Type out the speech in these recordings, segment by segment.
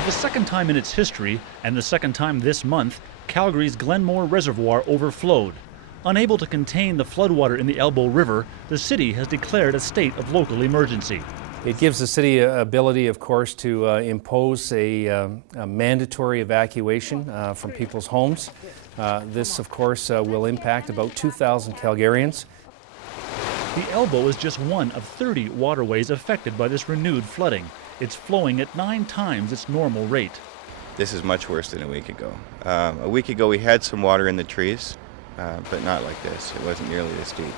For the second time in its history, and the second time this month, Calgary's Glenmore Reservoir overflowed. Unable to contain the floodwater in the Elbow River, the city has declared a state of local emergency. It gives the city an ability, of course, to impose a mandatory evacuation from people's homes. This, of course, will impact about 2,000 Calgarians. The Elbow is just one of 30 waterways affected by this renewed flooding. It's flowing at 9 times its normal rate. This is much worse than a week ago. A week ago we had some water in the trees, but not like this. It wasn't nearly this deep.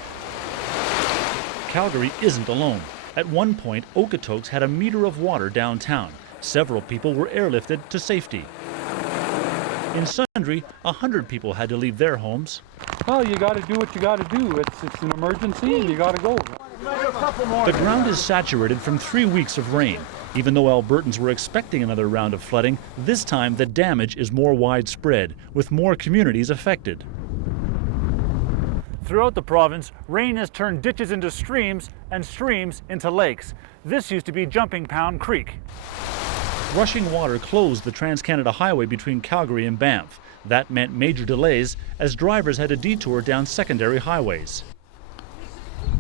Calgary isn't alone. At one point, Okotoks had a meter of water downtown. Several people were airlifted to safety. In Sundre, 100 people had to leave their homes. Well, you got to do what you got to do. It's an emergency and you got to go. The ground is saturated from 3 weeks of rain. Even though Albertans were expecting another round of flooding, this time the damage is more widespread, with more communities affected. Throughout the province, rain has turned ditches into streams and streams into lakes. This used to be Jumping Pound Creek. Rushing water closed the Trans-Canada Highway between Calgary and Banff. That meant major delays as drivers had to detour down secondary highways.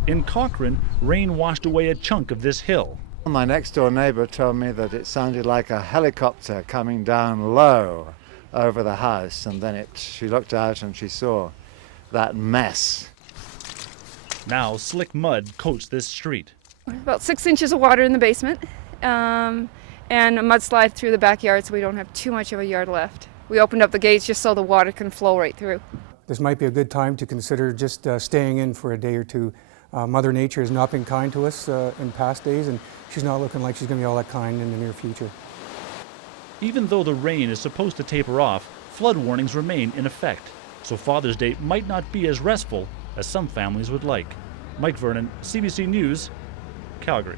In Cochrane, rain washed away a chunk of this hill. My next door neighbor told me that it sounded like a helicopter coming down low over the house, and then she looked out and she saw that mess. Now slick mud coats this street. About 6 inches of water in the basement, and a mudslide through the backyard, so we don't have too much of a yard left. We opened up the gates just so the water can flow right through. This might be a good time to consider just staying in for a day or two. Mother Nature has not been kind to us in past days, and she's not looking like she's going to be all that kind in the near future. Even though the rain is supposed to taper off, flood warnings remain in effect. So Father's Day might not be as restful as some families would like. Mike Vernon, CBC News, Calgary.